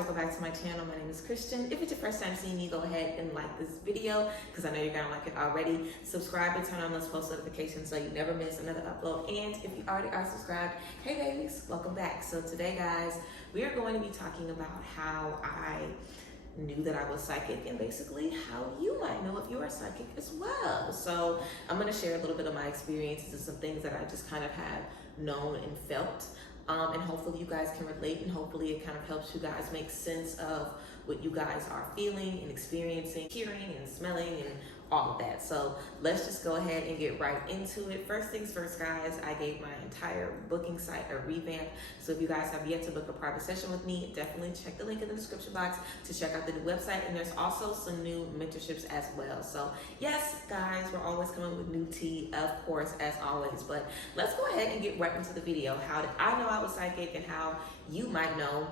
welcome back to my channel. My name is Christian. If it's your first time seeing me, go ahead and like this video because I know you're gonna like it already. Subscribe and turn on those post notifications so you never miss another upload. And if you already are subscribed, hey babies, welcome back. So today, guys, we are going to be talking about how I knew that I was psychic and basically how you might know if you are psychic as well. So I'm going to share a little bit of my experiences and some things that I just kind of have known and felt. And hopefully you guys can relate, and hopefully it kind of helps you guys make sense of what you guys are feeling and experiencing, hearing and smelling and all of that. So let's just go ahead and get right into it. First things first, guys, I gave my entire booking site a revamp. So if you guys have yet to book a private session with me, definitely check the link in the description box to check out the new website. And there's also some new mentorships as well. So yes, guys, we're always coming with new tea, of course, as always. But let's go ahead and get right into the video. How did I know I was psychic and how you might know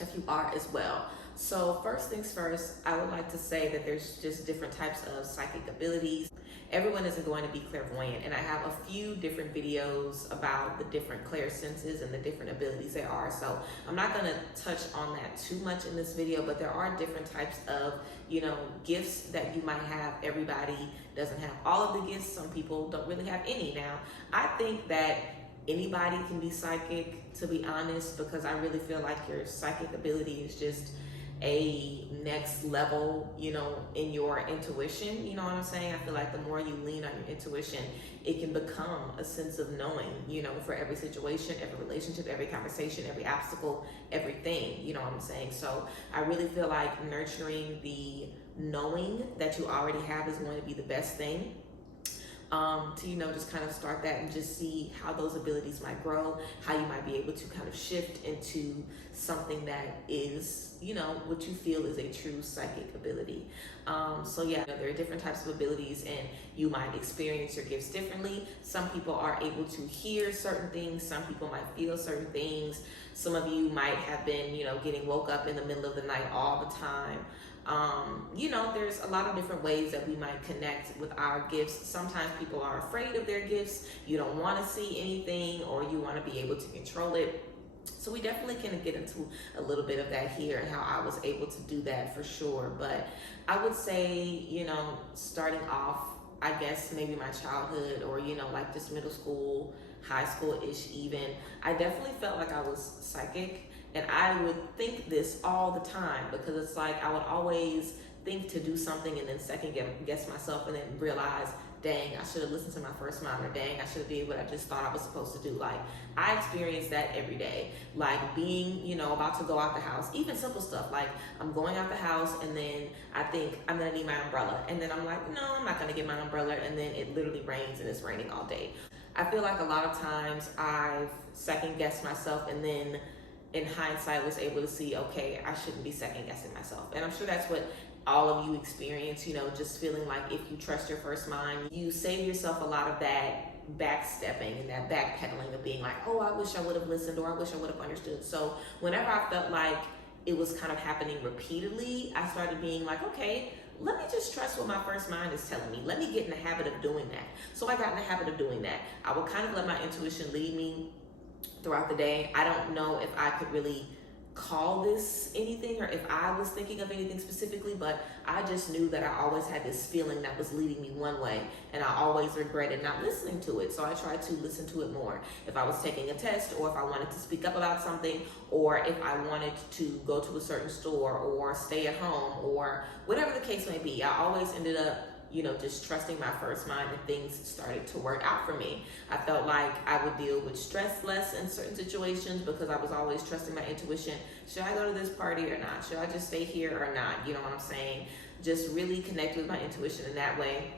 if you are as well. So first things first, I would like to say that there's just different types of psychic abilities. Everyone isn't going to be clairvoyant, and I have a few different videos about the different clairsenses and the different abilities there are. So I'm not going to touch on that too much in this video, but there are different types of, gifts that you might have. Everybody doesn't have all of the gifts. Some people don't really have any. Now, I think that anybody can be psychic, to be honest, because I really feel like your psychic ability is just a next level, in your intuition. You know what I'm saying? I feel like the more you lean on your intuition, it can become a sense of knowing, for every situation, every relationship, every conversation, every obstacle, everything, you know what I'm saying? So I really feel like nurturing the knowing that you already have is going to be the best thing. To just kind of start that and just see how those abilities might grow, how you might be able to kind of shift into something that is, what you feel is a true psychic ability. So yeah, there are different types of abilities and you might experience your gifts differently. Some people are able to hear certain things. Some people might feel certain things. Some of you might have been, getting woke up in the middle of the night all the time. There's a lot of different ways that we might connect with our gifts. Sometimes people are afraid of their gifts. You don't want to see anything, or you want to be able to control it. So we definitely can get into a little bit of that here and how I was able to do that for sure. But I would say, starting off, I guess maybe my childhood or, like just middle school, high school-ish even, I definitely felt like I was psychic. And I would think this all the time because it's like I would always think to do something and then second guess myself and then realize, dang, I should have listened to my first mind, or dang, I should have did what I just thought I was supposed to do. Like, I experience that every day. Like being, about to go out the house, even simple stuff. Like I'm going out the house and then I think I'm gonna need my umbrella. And then I'm like, no, I'm not gonna get my umbrella. And then it literally rains and it's raining all day. I feel like a lot of times I've second guessed myself and then in hindsight was able to see, okay, I shouldn't be second guessing myself. And I'm sure that's what all of you experience, just feeling like if you trust your first mind, you save yourself a lot of that backstepping and that backpedaling of being like, oh, I wish I would have listened, or I wish I would have understood. So whenever I felt like it was kind of happening repeatedly, I started being like, okay, let me just trust what my first mind is telling me. Let me get in the habit of doing that. So I got in the habit of doing that. I would kind of let my intuition lead me throughout the day. I don't know if I could really call this anything or if I was thinking of anything specifically, but I just knew that I always had this feeling that was leading me one way, and I always regretted not listening to it. So I tried to listen to it more. If I was taking a test, or if I wanted to speak up about something, or if I wanted to go to a certain store or stay at home, or whatever the case may be, I always ended up just trusting my first mind, and things started to work out for me. I felt like I would deal with stress less in certain situations because I was always trusting my intuition. Should I go to this party or not? Should I just stay here or not? You know what I'm saying? Just really connect with my intuition in that way,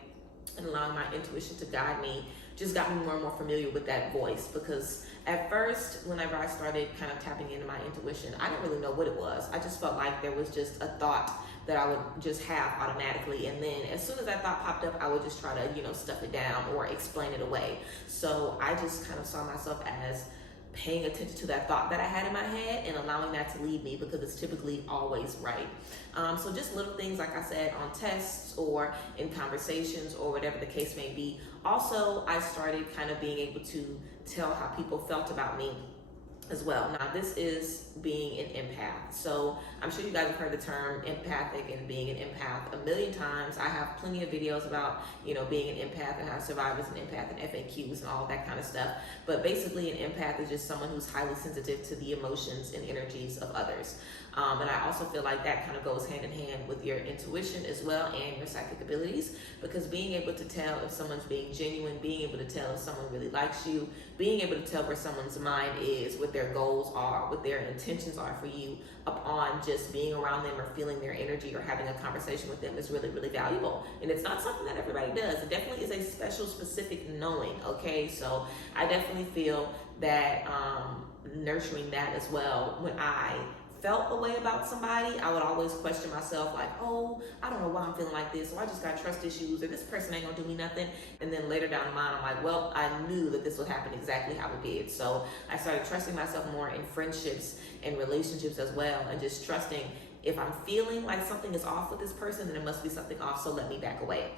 and allowing my intuition to guide me just got me more and more familiar with that voice. Because at first, whenever I started kind of tapping into my intuition, I didn't really know what it was. I just felt like there was just a thought that I would just have automatically, and then as soon as that thought popped up, I would just try to stuff it down or explain it away. So I just kind of saw myself as paying attention to that thought that I had in my head and allowing that to lead me, because it's typically always right. So just little things, like I said, on tests or in conversations or whatever the case may be. Also, I started kind of being able to tell how people felt about me. as well. Now, this is being an empath. So I'm sure you guys have heard the term empathic and being an empath a million times. I have plenty of videos about, being an empath and how to survive as an empath and FAQs and all that kind of stuff. But basically, an empath is just someone who's highly sensitive to the emotions and energies of others. And I also feel like that kind of goes hand in hand with your intuition as well and your psychic abilities, because being able to tell if someone's being genuine, being able to tell if someone really likes you, being able to tell where someone's mind is, what their goals are, what their intentions are for you upon just being around them or feeling their energy or having a conversation with them is really, really valuable. And it's not something that everybody does. It definitely is a special, specific knowing, okay? So I definitely feel that nurturing that as well. When I felt a way about somebody, I would always question myself like, oh, I don't know why I'm feeling like this, or I just got trust issues, or this person ain't gonna do me nothing. And then later down the line, I'm like, well, I knew that this would happen exactly how it did. So I started trusting myself more in friendships and relationships as well, and just trusting if I'm feeling like something is off with this person, then it must be something off, so let me back away.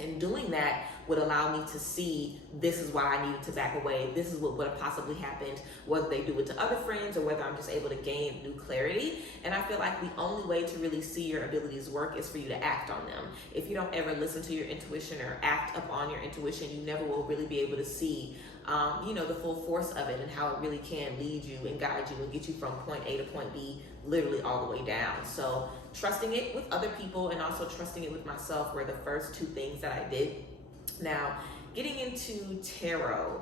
And doing that would allow me to see this is why I needed to back away. This is what would have possibly happened, whether they do it to other friends or whether I'm just able to gain new clarity. And I feel like the only way to really see your abilities work is for you to act on them. If you don't ever listen to your intuition or act upon your intuition, you never will really be able to see the full force of it and how it really can lead you and guide you and get you from point A to point B, literally all the way down. So trusting it with other people and also trusting it with myself were the first two things that I did. Now, getting into tarot.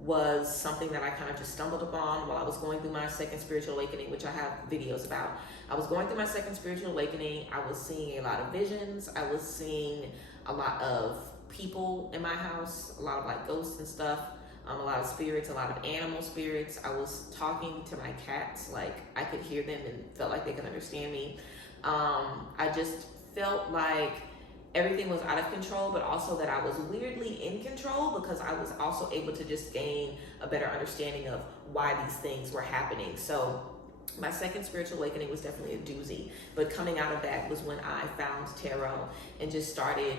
Was something that I kind of just stumbled upon while I was going through my second spiritual awakening, which I have videos about. I was going through my second spiritual awakening. I was seeing a lot of visions. I was seeing a lot of people in my house, a lot of like ghosts and stuff, a lot of spirits, a lot of animal spirits. I was talking to my cats, like I could hear them and felt like they could understand me. I just felt like everything was out of control, but also that I was weirdly in control because I was also able to just gain a better understanding of why these things were happening. So my second spiritual awakening was definitely a doozy, but coming out of that was when I found tarot and just started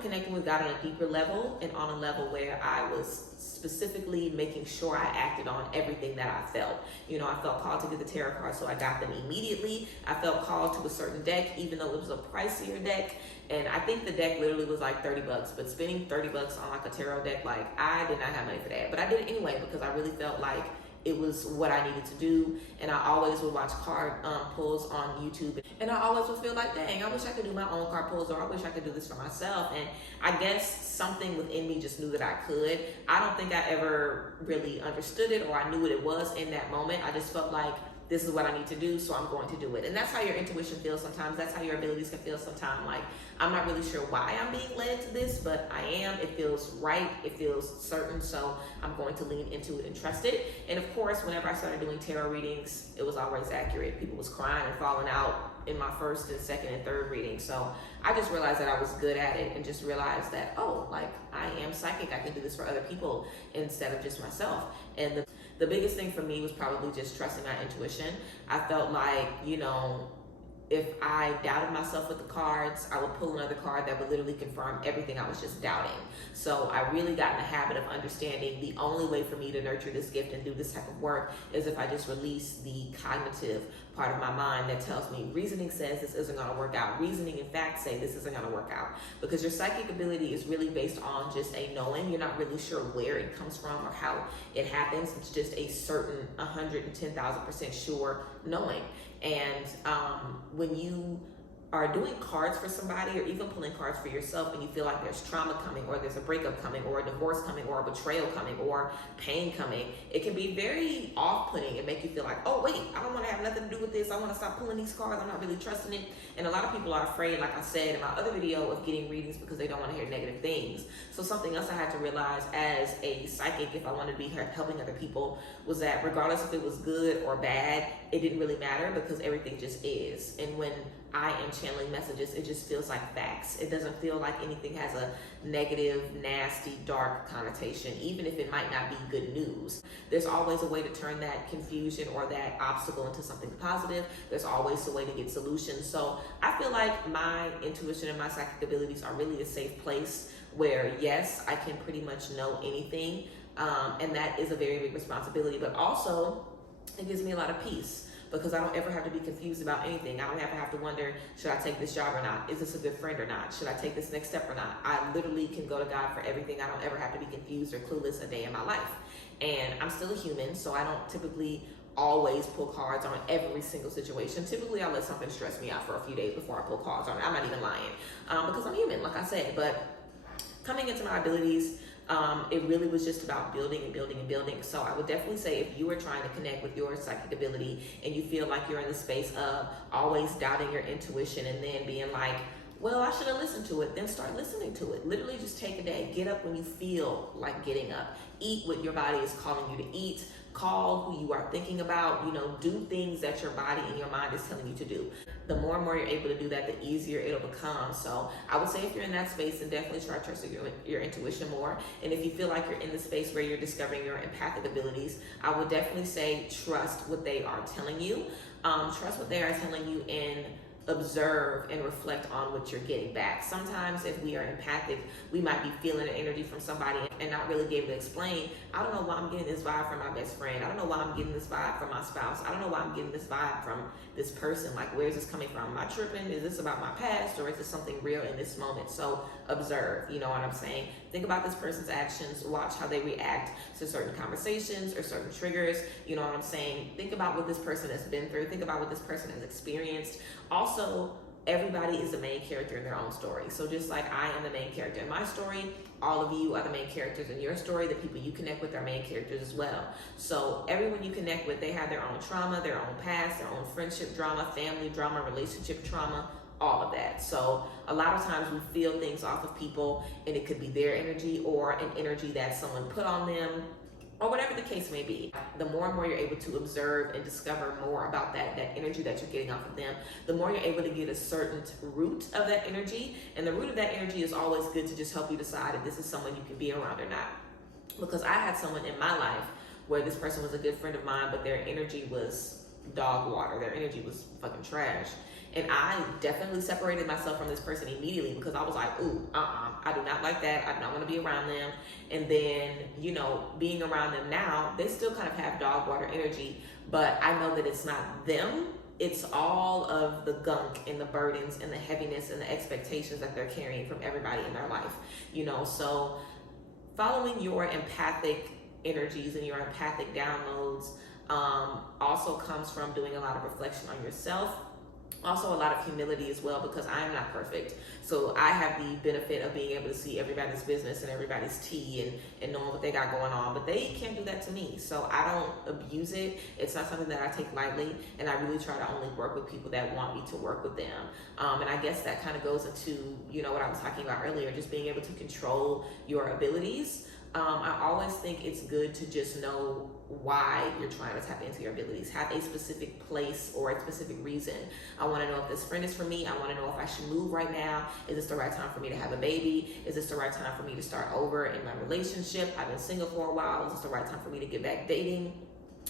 connecting with God on a deeper level and on a level where I was specifically making sure I acted on everything that I felt. I felt called to get the tarot cards, so I got them immediately. I felt called to a certain deck, even though it was a pricier deck. And I think the deck literally was like $30, but spending $30 on like a tarot deck, like I did not have money for that. But I did it anyway because I really felt like it was what I needed to do. And I always would watch card pulls on YouTube. And I always would feel like, dang, I wish I could do my own card pulls, or I wish I could do this for myself. And I guess something within me just knew that I could. I don't think I ever really understood it or I knew what it was in that moment. I just felt like this is what I need to do, so I'm going to do it. And that's how your intuition feels sometimes. That's how your abilities can feel sometimes. Like, I'm not really sure why I'm being led to this, but I am. It feels right. It feels certain. So I'm going to lean into it and trust it. And of course, whenever I started doing tarot readings, it was always accurate. People was crying and falling out in my first and second and third reading. So I just realized that I was good at it and just realized that, oh, like I am psychic. I can do this for other people instead of just myself. And the biggest thing for me was probably just trusting my intuition. I felt like, if I doubted myself with the cards, I would pull another card that would literally confirm everything I was just doubting. So I really got in the habit of understanding the only way for me to nurture this gift and do this type of work is if I just release the cognitive part of my mind that tells me reasoning says this isn't gonna work out. Reasoning and facts say this isn't gonna work out. Because your psychic ability is really based on just a knowing. You're not really sure where it comes from or how it happens. It's just a certain 110,000% sure knowing. And when you are doing cards for somebody or even pulling cards for yourself and you feel like there's trauma coming or there's a breakup coming or a divorce coming or a betrayal coming or pain coming, it can be very off-putting and make you feel like, oh wait, I don't want to have nothing to do with this. I want to stop pulling these cards. I'm not really trusting it. And a lot of people are afraid, like I said in my other video, of getting readings because they don't want to hear negative things. So something else I had to realize as a psychic, if I wanted to be helping other people, was that regardless if it was good or bad, it didn't really matter because everything just is. And when I am channeling messages, it just feels like facts. It doesn't feel like anything has a negative, nasty, dark connotation, even if it might not be good news. There's always a way to turn that confusion or that obstacle into something positive. There's always a way to get solutions. So I feel like my intuition and my psychic abilities are really a safe place where, yes, I can pretty much know anything. And that is a very big responsibility, but also it gives me a lot of peace, because I don't ever have to be confused about anything. I don't ever have to wonder, should I take this job or not? Is this a good friend or not? Should I take this next step or not? I literally can go to God for everything. I don't ever have to be confused or clueless a day in my life. And I'm still a human, so I don't typically always pull cards on every single situation. Typically, I let something stress me out for a few days before I pull cards on it. I'm not even lying, because I'm human, like I said. But coming into my abilities, it really was just about building and building and building. So I would definitely say, if you are trying to connect with your psychic ability and you feel like you're in the space of always doubting your intuition and then being like, well, I should have listened to it, then start listening to it. Literally just take a day. Get up when you feel like getting up. Eat what your body is calling you to eat. Call who you are thinking about. Do things that your body and your mind is telling you to do. The more and more you're able to do that, the easier it'll become. So I would say, if you're in that space, then definitely try trusting your intuition more. And if you feel like you're in the space where you're discovering your empathic abilities, I would definitely say trust what they are telling you. Trust what they are telling you, and observe and reflect on what you're getting back. Sometimes if we are empathic, we might be feeling an energy from somebody and not really be able to explain, I don't know why I'm getting this vibe from my best friend. I don't know why I'm getting this vibe from my spouse. I don't know why I'm getting this vibe from this person. Like, where's this coming from? Am I tripping? Is this about my past, or is this something real in this moment? So observe, you know what I'm saying? Think about this person's actions. Watch how they react to certain conversations or certain triggers. You know what I'm saying? Think about what this person has been through. Think about what this person has experienced. Also, everybody is the main character in their own story. So just like I am the main character in my story, all of you are the main characters in your story. The people you connect with are main characters as well. So everyone you connect with, they have their own trauma, their own past, their own friendship drama, family drama, relationship trauma, all of that. So a lot of times we feel things off of people, and it could be their energy or an energy that someone put on them, or whatever the case may be. The more and more you're able to observe and discover more about that energy that you're getting off of them, the more you're able to get a certain root of that energy. And the root of that energy is always good to just help you decide if this is someone you can be around or not. Because I had someone in my life where this person was a good friend of mine, but their energy was dog water. Their energy was fucking trash. And I definitely separated myself from this person immediately, because I was like, ooh, I do not like that. I do not want to be around them. And then, being around them now, they still kind of have dog water energy, but I know that it's not them. It's all of the gunk and the burdens and the heaviness and the expectations that they're carrying from everybody in their life, So following your empathic energies and your empathic downloads also comes from doing a lot of reflection on yourself. Also a lot of humility as well, because I am not perfect. So I have the benefit of being able to see everybody's business and everybody's tea and knowing what they got going on, but they can't do that to me. So I don't abuse it. It's not something that I take lightly, and I really try to only work with people that want me to work with them. And I guess that kind of goes into, what I was talking about earlier, just being able to control your abilities. I always think it's good to just know why you're trying to tap into your abilities. Have a specific place or a specific reason. I want to know if this friend is for me. I want to know if I should move right now. Is this the right time for me to have a baby? Is this the right time for me to start over in my relationship? I've been single for a while. Is this the right time for me to get back dating?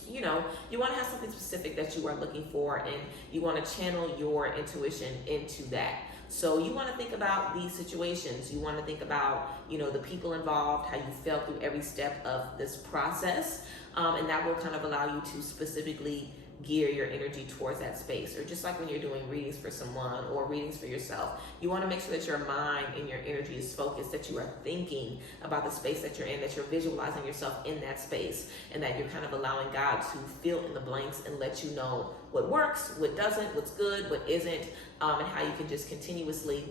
You want to have something specific that you are looking for, and you want to channel your intuition into that. So you want to think about these situations. You want to think about, the people involved, how you felt through every step of this process. And that will kind of allow you to specifically gear your energy towards that space. Or just like when you're doing readings for someone or readings for yourself, you want to make sure that your mind and your energy is focused, that you are thinking about the space that you're in, that you're visualizing yourself in that space, and that you're kind of allowing God to fill in the blanks and let you know what works, what doesn't, what's good, what isn't, and how you can just continuously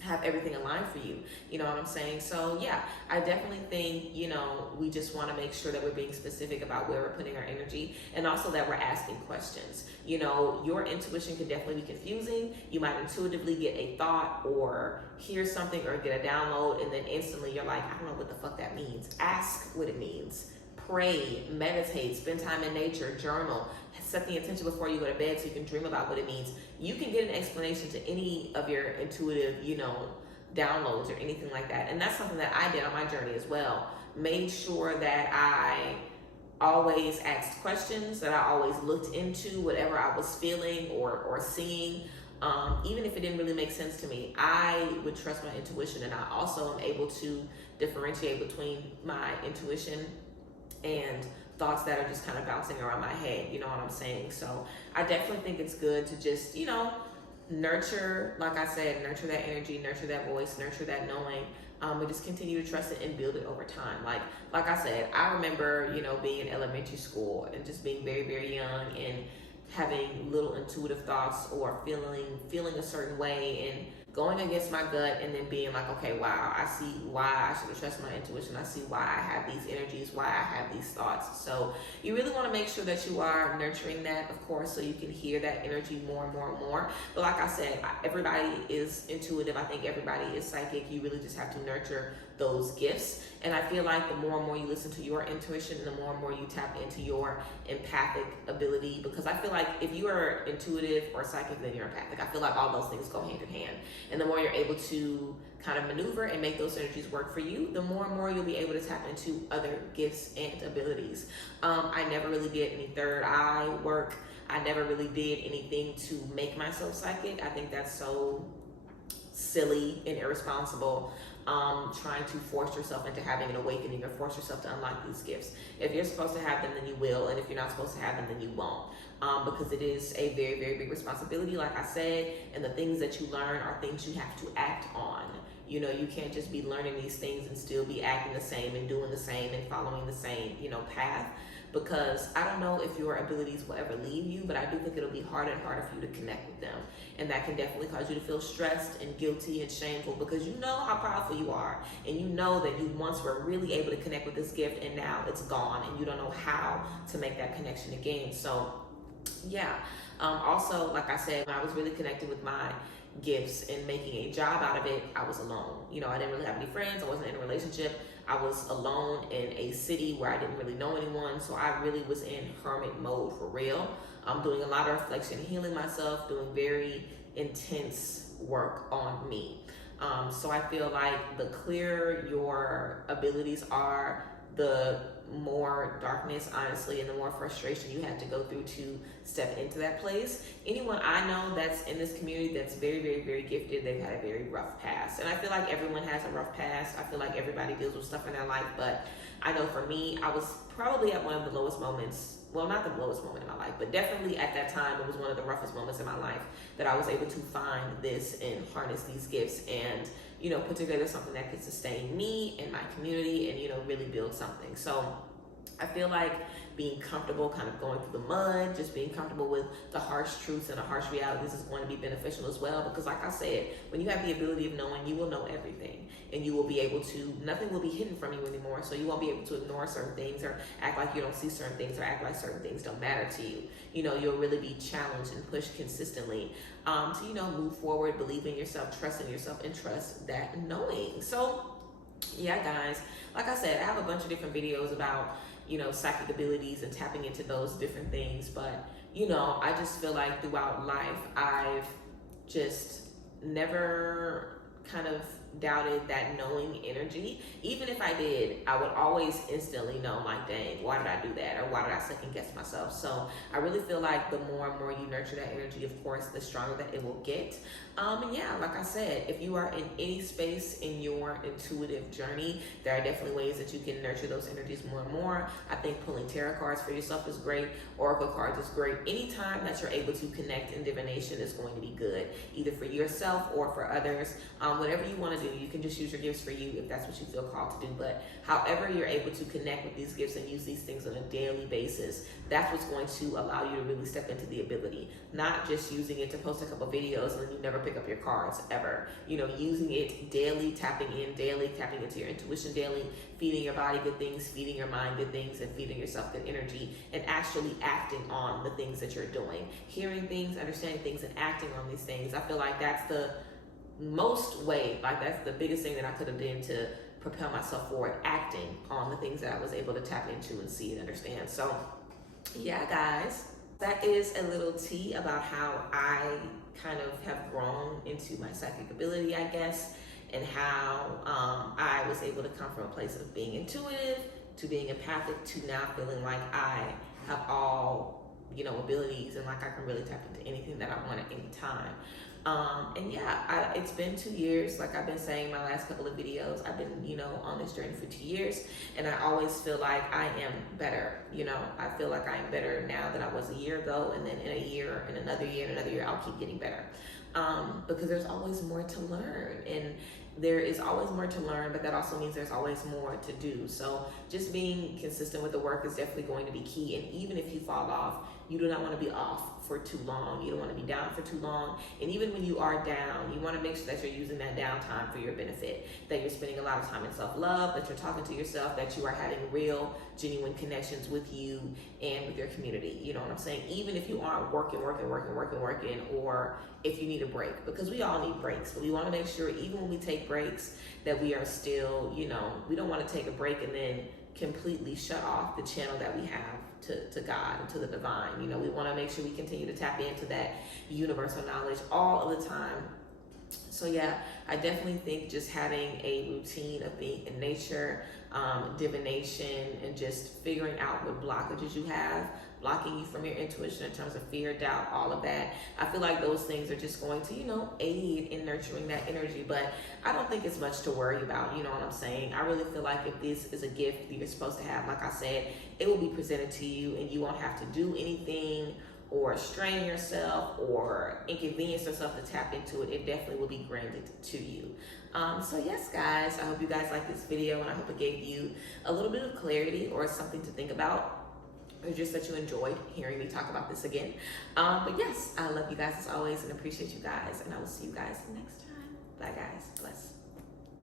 have everything aligned for you. You know what I'm saying? So yeah, I definitely think, we just want to make sure that we're being specific about where we're putting our energy, and also that we're asking questions. Your intuition can definitely be confusing. You might intuitively get a thought or hear something or get a download, and then instantly you're like, I don't know what the fuck that means. Ask what it means. Pray, meditate, spend time in nature, journal, set the intention before you go to bed so you can dream about what it means. You can get an explanation to any of your intuitive, downloads or anything like that. And that's something that I did on my journey as well. Made sure that I always asked questions, that I always looked into whatever I was feeling or seeing. Even if it didn't really make sense to me, I would trust my intuition, and I also am able to differentiate between my intuition and thoughts that are just kind of bouncing around my head, you know what I'm saying? So I definitely think it's good to just, you know, nurture, like I said, nurture that energy, nurture that voice, nurture that knowing, and just continue to trust it and build it over time. Like I said, I remember, you know, being in elementary school and just being very, very young and having little intuitive thoughts or feeling a certain way and going against my gut, and then being like, okay, wow, I see why I should have trusted my intuition. I see why I have these energies, why I have these thoughts. So you really want to make sure that you are nurturing that, of course, so you can hear that energy more and more and more. But like I said, everybody is intuitive. I think everybody is psychic. You really just have to nurture those gifts. And I feel like the more and more you listen to your intuition, the more and more you tap into your empathic ability, because I feel like if you are intuitive or psychic, then you're empathic. I feel like all those things go hand in hand. And the more you're able to kind of maneuver and make those energies work for you, the more and more you'll be able to tap into other gifts and abilities. I never really did any third eye work. I never really did anything to make myself psychic. I think that's so silly and irresponsible. Trying to force yourself into having an awakening or force yourself to unlock these gifts. If you're supposed to have them, then you will, and if you're not supposed to have them, then you won't, because it is a very, very big responsibility, like I said, and the things that you learn are things you have to act on. You know, you can't just be learning these things and still be acting the same and doing the same and following the same, you know, path, because I don't know if your abilities will ever leave you, but I do think it'll be harder and harder for you to connect with them. And that can definitely cause you to feel stressed and guilty and shameful, because you know how powerful you are. And you know that you once were really able to connect with this gift, and now it's gone and you don't know how to make that connection again. So yeah. Also, like I said, when I was really connected with my gifts and making a job out of it, I was alone. You know, I didn't really have any friends. I wasn't in a relationship. I was alone in a city where I didn't really know anyone. So I really was in hermit mode for real. I'm doing a lot of reflection, healing myself, doing very intense work on me. So I feel like the clearer your abilities are, the more darkness, honestly, and the more frustration you have to go through to step into that place. Anyone I know that's in this community that's very, very, very gifted, they've had a very rough past. And I feel like everyone has a rough past. I feel like everybody deals with stuff in their life, but I know for me, I was probably at one of the lowest moments. Well, not the lowest moment in my life, but definitely at that time, it was one of the roughest moments in my life that I was able to find this and harness these gifts and, you know, put together something that could sustain me and my community and, you know, really build something. So I feel like being comfortable kind of going through the mud, just being comfortable with the harsh truths and the harsh realities is going to be beneficial as well, because like I said, when you have the ability of knowing, you will know everything, and you will be able to, nothing will be hidden from you anymore, so you won't be able to ignore certain things or act like you don't see certain things or act like certain things don't matter to you. You know, you'll really be challenged and pushed consistently to, you know, move forward, believe in yourself, trust in yourself, and trust that knowing. So yeah, guys, like I said, I have a bunch of different videos about, you know, psychic abilities and tapping into those different things. But, you know, I just feel like throughout life, I've just never kind of doubted that knowing energy. Even if I did, I would always instantly know, like, dang, why did I do that? Or why did I second guess myself? So I really feel like the more and more you nurture that energy, of course, the stronger that it will get. And yeah, like I said, if you are in any space in your intuitive journey, there are definitely ways that you can nurture those energies more and more. I think pulling tarot cards for yourself is great. Oracle cards is great. Anytime that you're able to connect in divination is going to be good, either for yourself or for others. Whatever you want to do, you can just use your gifts for you if that's what you feel called to do. But however you're able to connect with these gifts and use these things on a daily basis, that's what's going to allow you to really step into the ability. Not just using it to post a couple videos and then you never pick up your cards ever. You know, using it daily, tapping into your intuition daily, feeding your body good things, feeding your mind good things, and feeding yourself good energy, and actually acting on the things that you're doing. Hearing things, understanding things, and acting on these things. I feel like that's the most way, like that's the biggest thing that I could have done to propel myself forward, acting on the things that I was able to tap into and see and understand. So yeah, guys, that is a little tea about how I kind of have grown into my psychic ability, I guess, and how I was able to come from a place of being intuitive to being empathic to now feeling like I have all, you know, abilities and like I can really tap into anything that I want at any time. And yeah, it's been 2 years. Like I've been saying in my last couple of videos, I've been, you know, on this journey for 2 years, and I always feel like I am better. You know, I feel like I am better now than I was a year ago, and then in a year, and another year, and another year, I'll keep getting better. Because there's always more to learn, and there is always more to learn, but that also means there's always more to do. So just being consistent with the work is definitely going to be key. And even if you fall off, you do not want to be off for too long. You don't want to be down for too long. And even when you are down, you want to make sure that you're using that downtime for your benefit, that you're spending a lot of time in self-love, that you're talking to yourself, that you are having real, genuine connections with you and with your community. You know what I'm saying? Even if you aren't working, or if you need a break, because we all need breaks, but we want to make sure even when we take breaks that we are still, you know, we don't want to take a break and then completely shut off the channel that we have to God and to the divine. You know, we want to make sure we continue to tap into that universal knowledge all of the time. So yeah, I definitely think just having a routine of being in nature, divination, and just figuring out what blockages you have, blocking you from your intuition in terms of fear, doubt, all of that. I feel like those things are just going to, you know, aid in nurturing that energy, but I don't think it's much to worry about, you know what I'm saying? I really feel like if this is a gift that you're supposed to have, like I said, it will be presented to you and you won't have to do anything or strain yourself or inconvenience yourself to tap into it. It definitely will be granted to you. So yes, guys, I hope you guys like this video, and I hope it gave you a little bit of clarity or something to think about, or just that you enjoyed hearing me talk about this again. But yes, I love you guys as always and appreciate you guys, and I will see you guys next time. Bye guys, bless.